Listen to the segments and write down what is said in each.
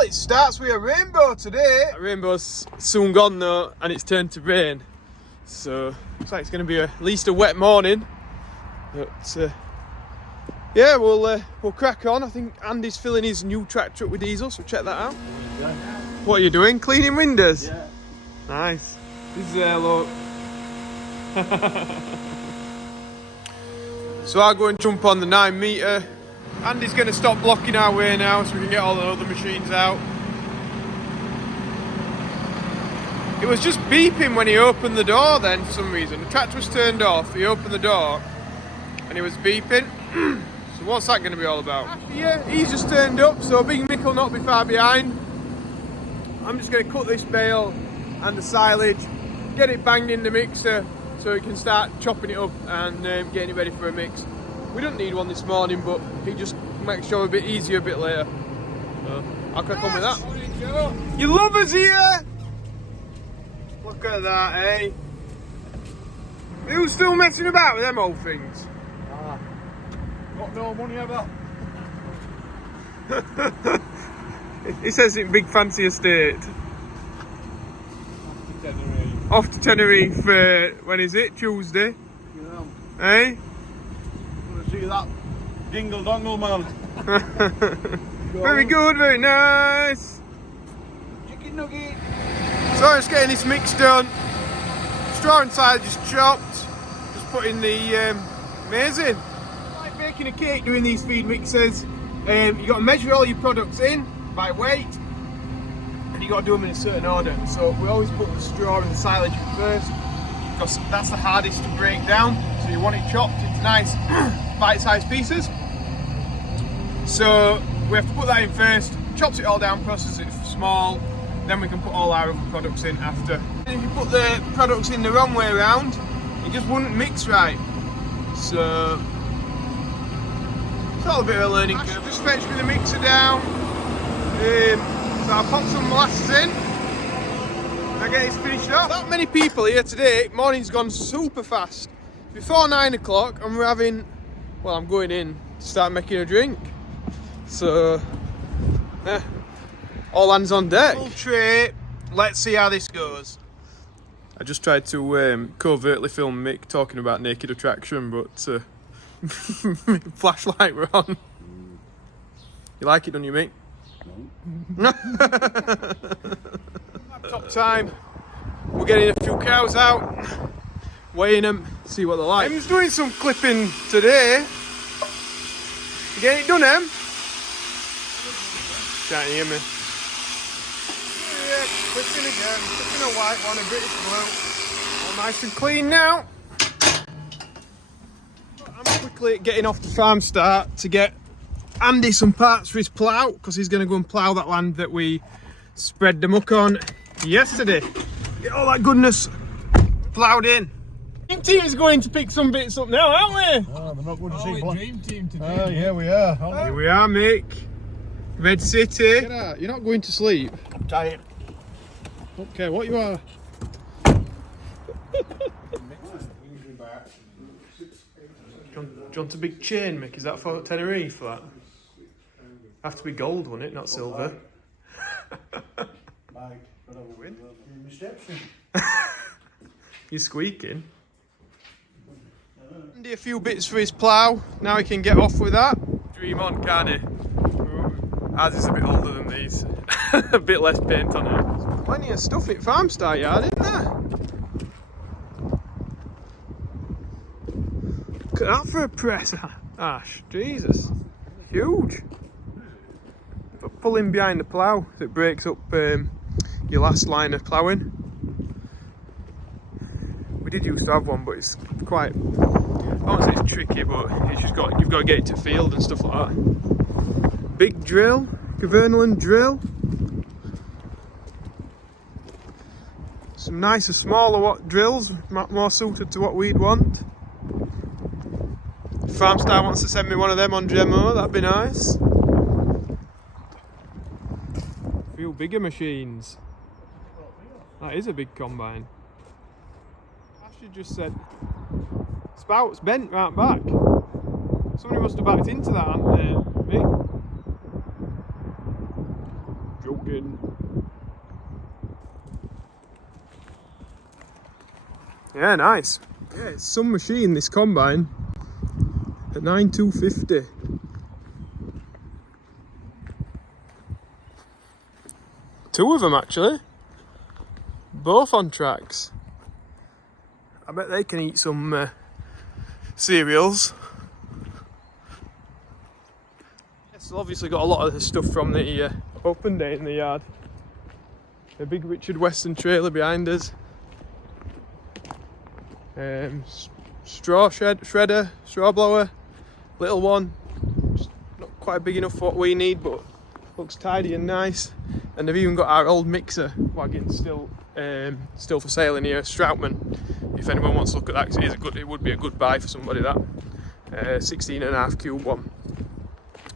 Well, it starts with a rainbow today. That rainbow's soon gone though, and it's turned to rain. So looks like it's going to be at least a wet morning. But yeah, we'll crack on. I think Andy's filling his new tractor up with diesel, so check that out. Yeah. What are you doing? Cleaning windows? Yeah. Nice. This is look. So I'll go and jump on the 9 metre. Andy's going to stop blocking our way now so we can get all the other machines out. It was just beeping when he opened the door then for some reason. The tractor was turned off, he opened the door and it was beeping. So what's that going to be all about? Yeah, he's just turned up, so Big Mick will not be far behind. I'm just going to cut this bale and the silage, get it banged in the mixer so we can start chopping it up and getting it ready for a mix. We don't need one this morning, but it just makes sure a bit easier a bit later. So I'll crack on with that. You love us here! Look at that, eh? Who's still messing about with them old things? Got no money ever. He says it big fancy estate. Off to Tenerife, when is it? Tuesday? Yeah. Eh? Want to see that dingle dongle man? Very good, very nice. Chicken nugget. So just getting this mix done. Straw and silage just chopped. Just putting the maize in. Like baking a cake doing these feed mixers. You got to measure all your products in by weight, and you got to do them in a certain order. So we always put the straw and the silage in first, because that's the hardest to break down. So you want it chopped into nice bite-sized pieces. So we have to put that in first, chops it all down, process it small, then we can put all our other products in after. And if you put the products in the wrong way around, it just wouldn't mix right. So it's all a bit of a learning curve. Just fetch me the mixer down. So I'll pop some molasses in and I get it finished off. That many people here today, morning's gone super fast. Before 9 o'clock and we're having, well, I'm going in to start making a drink. So, all hands on deck. Full tray, let's see how this goes. I just tried to covertly film Mick talking about naked attraction, but flashlight were on. You like it, don't you, Mick? No. Top time. We're getting a few cows out, weighing them, see what they're like. Em's doing some clipping today. You getting it done, Em? Can't hear me. Yeah, clipping again. Clipping a white one, a British blue. All nice and clean now. I'm quickly getting off the farm start to get Andy some parts for his plough, because he's going to go and plough that land that we spread the muck on yesterday. Get all that goodness ploughed in. Dream Team is going to pick some bits up now, aren't we? Oh, we're not going to see Dream Team today. Oh, yeah, we are. Here we are, Mick. Red City. Get out. You're not going to sleep. I'm tired. Okay, what you are? Do you want a big chain, Mick? Is that for Tenerife, for that? Have to be gold, wouldn't it? Not silver. You're squeaking. Andy a few bits for his plough. Now he can get off with that. Dream on, can't he? Ours is a bit older than these. A bit less paint on it. There's plenty of stuff at farm start yard, isn't there? Look at that for a press, Ash. Jesus. Huge. But pulling behind the plough, so it breaks up your last line of ploughing. We did used to have one, but it's quite, I won't say it's tricky, but it's just you've got to get it to field and stuff like that. Big drill, Governal drill. Some nicer, smaller drills, more suited to what we'd want. If Farmstar wants to send me one of them on Gemo, that'd be nice. A few bigger machines. That is a big combine. Ashley just said, spout's bent right back. Somebody must have backed into that, hadn't they? Me? joking. Yeah, nice. Yeah, it's some machine, this combine. At 9,250. Two of them actually. Both on tracks. I bet they can eat some cereals. Yes, obviously got a lot of the stuff from the open day in the yard. A big Richard Weston trailer behind us. Straw shredder, straw blower, little one. Just not quite big enough for what we need, but looks tidy and nice. And they've even got our old mixer wagon still for sale in here, Stroutman. If anyone wants to look at that, because it would be a good buy for somebody. That 16.5 cube one.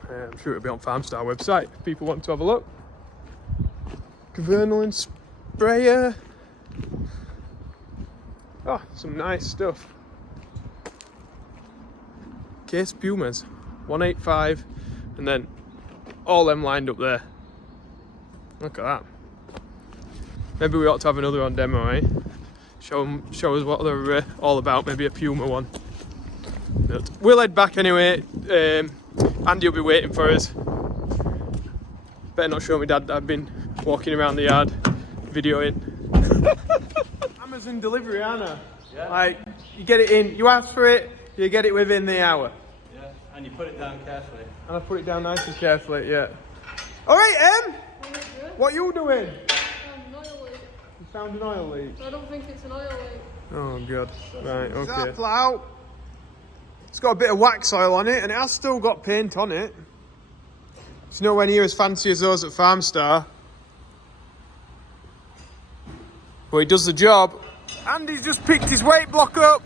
I'm sure it'll be on Farmstar website if people want to have a look. Vernal and sprayer. Oh, some nice stuff. Case Pumas, 185, and then all them lined up there. Look at that. Maybe we ought to have another on demo, eh? Show us what they're all about. Maybe a Puma one. But we'll head back anyway. Andy will be waiting for us. Better not show my dad that I've been walking around the yard videoing. Amazon delivery, Anna. Yeah. Like, you get it in, you ask for it, you get it within the hour. Yeah, and you put it down carefully. And I put it down nice and carefully, yeah. Alright, what you doing? An oil leak. You found an oil leak. I don't think it's an oil leak. Oh god. Right, okay. Is that plough? It's got a bit of wax oil on it and it has still got paint on it. It's nowhere near as fancy as those at Farmstar. But he does the job. Andy's just picked his weight block up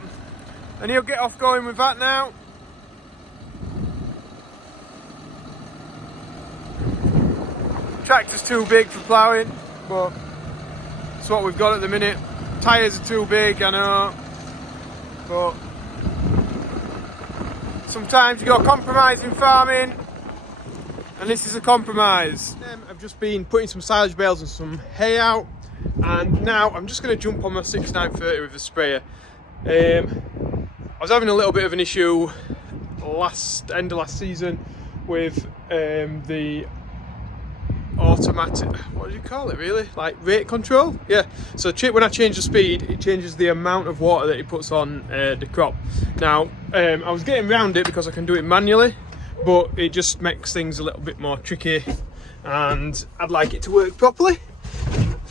and he'll get off going with that now. Tractor's too big for ploughing, but it's what we've got at the minute. Tyres are too big, I know, but sometimes you got to compromise in farming, and this is a compromise. I've just been putting some silage bales and some hay out, and now I'm just going to jump on my 6930 with the sprayer. I was having a little bit of an issue end of last season with the automatic, what do you call it really? Like rate control? Yeah. So when I change the speed, it changes the amount of water that it puts on the crop. Now, I was getting around it because I can do it manually, but it just makes things a little bit more tricky and I'd like it to work properly.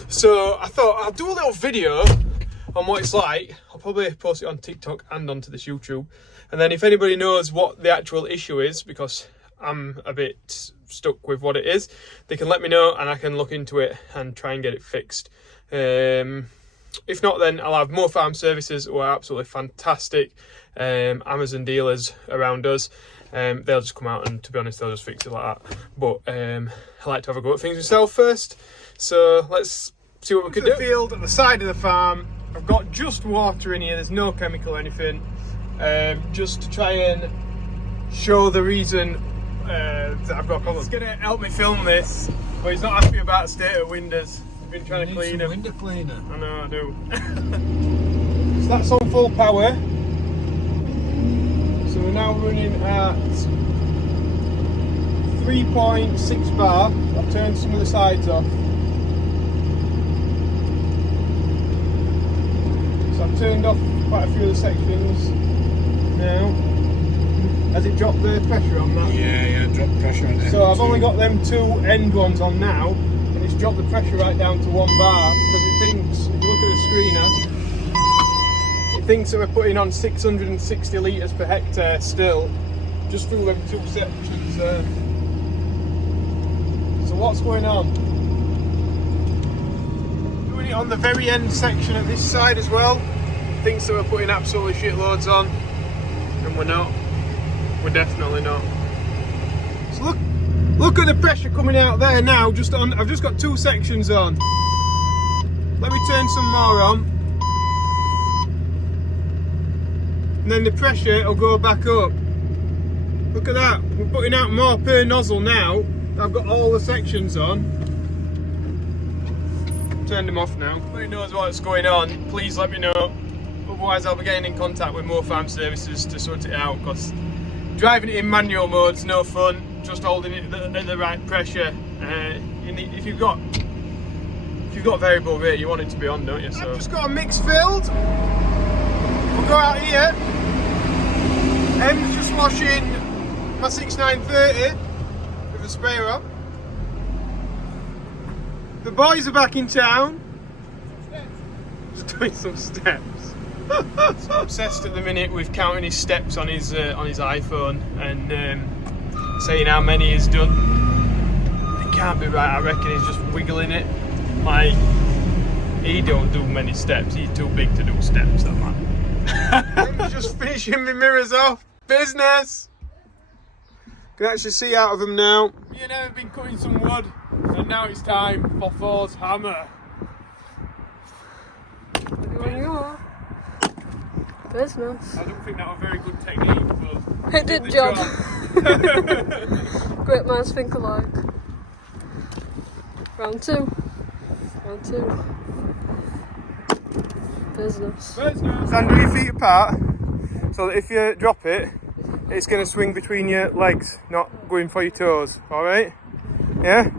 So I thought I'll do a little video on what it's like. I'll probably post it on TikTok and onto this YouTube. And then if anybody knows what the actual issue is, because I'm a bit stuck with what it is, they can let me know and I can look into it and try and get it fixed. If not, then I'll have More Farm Services, who are absolutely fantastic Amazon dealers around us. They'll just come out and, to be honest, they'll just fix it like that. But I like to have a go at things myself first, so let's see what we can do. The field at the side of the farm, I've got just water in here, there's no chemical or anything, just to try and show the reason that I've got problems. He's going to help me film this, but he's not happy about the state of windows. I've been trying to clean them. Window cleaner. I know, I do. So that's on full power. So we're now running at 3.6 bar. I've turned some of the sides off. So I've turned off quite a few of the sections now. Has it dropped the pressure on that? Yeah, drop pressure on it. So I've only got them two end ones on now, and it's dropped the pressure right down to 1 bar because it thinks, if you look at the screener, it thinks that we're putting on 660 litres per hectare still, just through them two sections there. So what's going on? Doing it on the very end section of this side as well. Thinks that we're putting absolutely shitloads on, and we're not. We're definitely not. So look at the pressure coming out there now. I've just got two sections on. Let me turn some more on, and then the pressure will go back up. Look at that. We're putting out more per nozzle now. I've got all the sections on. turned them off now. If anybody knows what's going on, please let me know. Otherwise, I'll be getting in contact with Moor Farm Services to sort it out, because driving it in manual mode's no fun. Just holding it at the right pressure. If you've got variable rate, you want it to be on, don't you? So I've just got a mix filled. We'll go out here. Em's just washing my 6930 with a sprayer on. The boys are back in town. Just doing some steps. He's obsessed at the minute with counting his steps on his iPhone and saying how many he's done. It can't be right. I reckon he's just wiggling it. Like, he don't do many steps. He's too big to do steps, that man. I'm just finishing my mirrors off. Business. Can actually see out of them now. Me and Em have been cutting some wood, and now it's time for Thor's hammer. Business. I don't think that was a very good technique, but It did job. Great minds think alike. Round two. Business. Stand with your feet apart, so that if you drop it, it's going to swing between your legs, not going for your toes, alright? Yeah?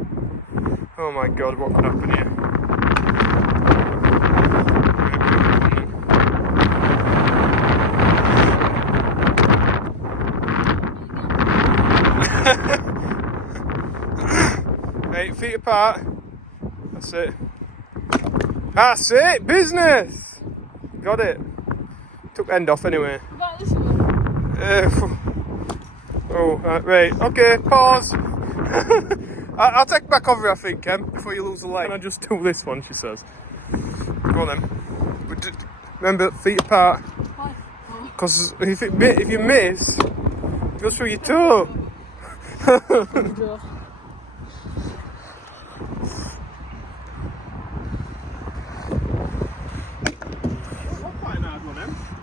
Oh my god, what could happen here? Right, feet apart. That's it. That's it! Business! Got it. Took end off anyway. What about this one? Right, okay, pause. I'll take it back over, I think, Em, before you lose the light. Can I just do this one, she says. Go on then. Remember, feet apart. Why? Because if you miss, it goes through your toe.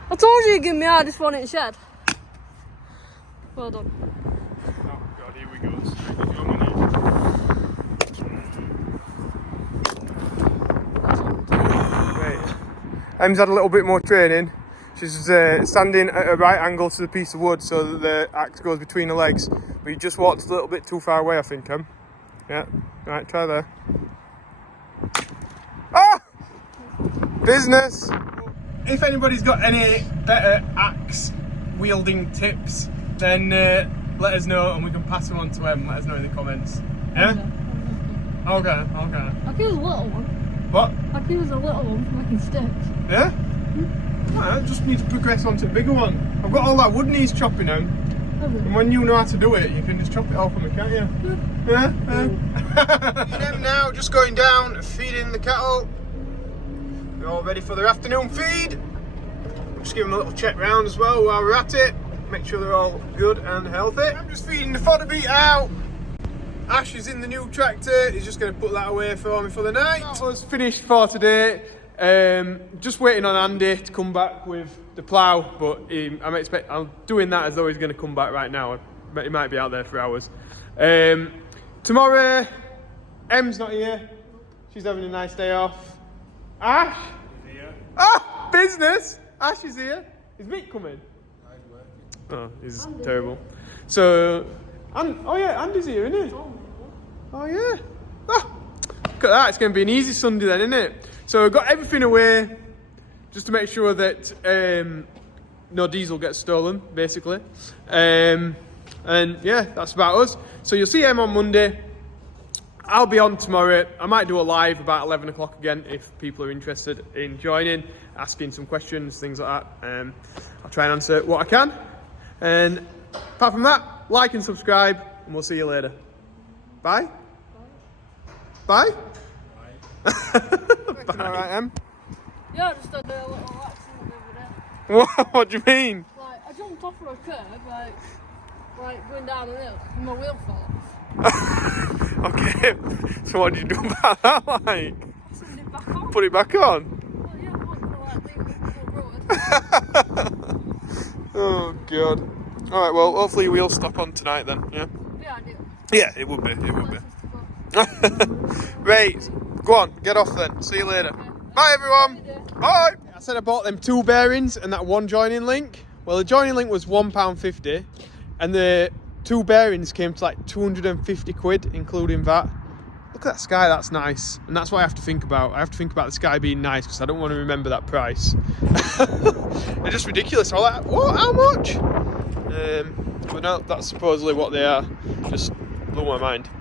I told you you'd give me hardest one in the shed. Well done. Oh god, here we go. Straight into your money. Right. Em's had a little bit more training. She's standing at a right angle to the piece of wood so that the axe goes between the legs. But you just walked a little bit too far away, I think, Em. Yeah. Right, try there. Ah! Business! If anybody's got any better axe wielding tips, then let us know and we can pass them on to Em. Let us know in the comments. Yeah? Okay. I could use a little one. What? I could use a little one for making sticks. Yeah? I just need to progress on to the bigger one. I've got all that wood needs chopping now. And when you know how to do it, you can just chop it off them, can't you? Yeah? Em now, just going down, feeding the cattle. They're all ready for their afternoon feed. Just give them a little check round as well while we're at it. Make sure they're all good and healthy. I'm just feeding the fodder beet out. Ash is in the new tractor. He's just going to put that away for me for the night. That was finished for today. Just waiting on Andy to come back with the plough, but I'm doing that as though he's going to come back right now. He might be out there for hours. Tomorrow, Em's not here. She's having a nice day off. Ash? He's here. Ah! Business! Ash is here. Is Mick coming? Oh, he's terrible. So, oh yeah, Andy's here, isn't he? Oh yeah. Ah, look at that, it's going to be an easy Sunday then, isn't it? So we've got everything away, just to make sure that no diesel gets stolen, basically. And yeah, that's about us. So you'll see Em on Monday. I'll be on tomorrow. I might do a live about 11 o'clock again if people are interested in joining, asking some questions, things like that. I'll try and answer what I can. And apart from that, like and subscribe, and we'll see you later. Bye. Bye. Bye. Bye. All right, Em? Yeah, I just did a little accident the other day. What do you mean? Like, I jumped off of a curb, like going down the hill, and my wheel fell off. Okay, so what did you do about that, like? Put it back on. Put it back on? Well, yeah, what, like, leave it Oh, God. Alright, well, hopefully we'll stop on tonight then, yeah? Yeah, I do. Yeah, it would be, it would be. Right, Go on, get off then. See you later. Bye everyone. Bye. I said I bought them 2 bearings and that 1 joining link. Well, the joining link was £1.50 and the 2 bearings came to like 250 quid, including that. Look at that sky, that's nice. And that's what I have to think about. I have to think about the sky being nice because I don't want to remember that price. They're just ridiculous. I'm like, what, how much? But no, that's supposedly what they are. Just blew my mind.